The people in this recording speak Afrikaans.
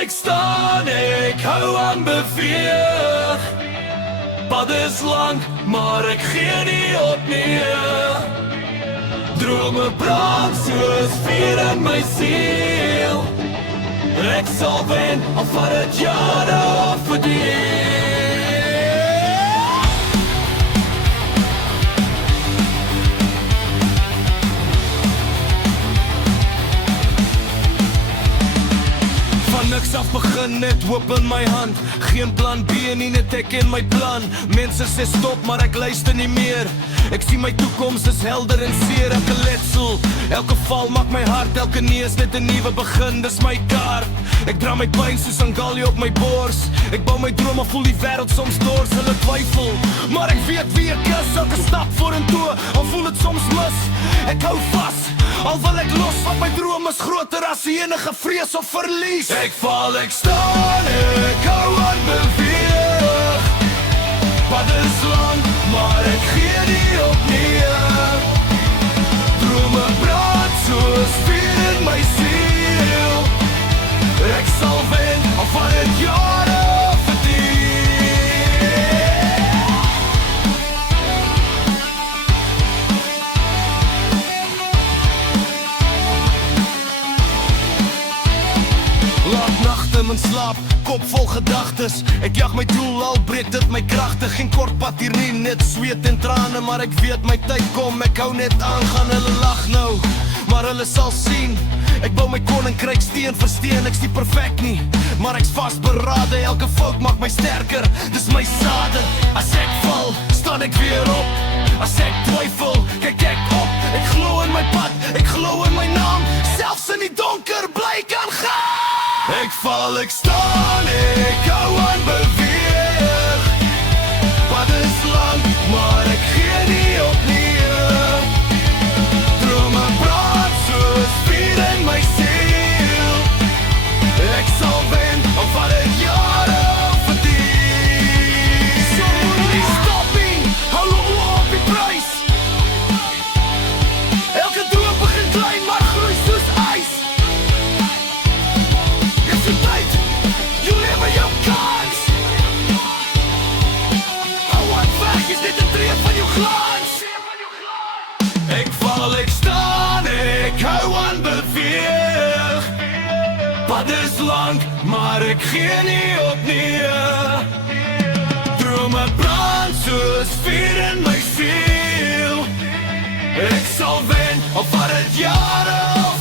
ek staan, ek hou aan beweeg. Pad is lang, maar ek gee nie op nie. Drome brand soos vuur in my siel. Ek sal wen, al vat het jare of verdien. Niks af begin, net hoop in my hand. Geen plan B nie, net ek en my plan. Mense sê stop, maar ek luister nie meer. Ek sien my toekoms is helder en seer. Elke letsel, elke val maak my hart. Elke nee is net 'n nuwe begin, dis my kaart. Ek dra my pyn soos Angali op my bors. Ek bou my drome, voel die wêreld soms dors. Hulle twyfel, maar ek weet wie ek is. Elke stap vorentoe, al voel het soms mis. Ek hou vas, al wil ek los, want my droom is groter as enige vrees of verlies. Ek val, ek staan, ek hou aan beweeg. Pad is lang, maar ek gee nie op nie. Drome brand soos vuur in my siel. Ek sal wen, al vat het jare verdien. Laat nagte mijn slaap, kop vol gedagtes. Ek jag my doel, al breek dit my kragte. Geen kort pad hier nie, net zweet en trane. Maar ek weet my tyd kom, ek hou net aan. Gaan hulle lag nou, maar hulle sal sien. Ek bou my koninkryk steen vir steen. Ek's nie perfect nie, maar ek's vastberade. Elke fout maak my sterker, dis my sade. As ek val, staan ek weer op. As ek twyfel, kyk ek op. Ek glo in my pad, ek glo in my naam. Selfs in die donker bly kan gaan. Ek val, ek staan, ek hou aan beweeg. Pad is lang, maar ek gee nie op nie. Drome brand soos vuur in my siel. Ek sal wen, al vat het jare verdien. Sommer nie stop nie, hou oor op die prys. Elke droom begin klein, maar groei soos ys. Dis die tyd, jy lewe jou kans. Hou aan weg, is dit 'n tree van jou glans. Ek val, ek staan, ek hou aan beweeg. Pad is lang, maar ek gee nie op nie. Drome brand soos vuur in my siel. Ek sal wen, al vat het jare of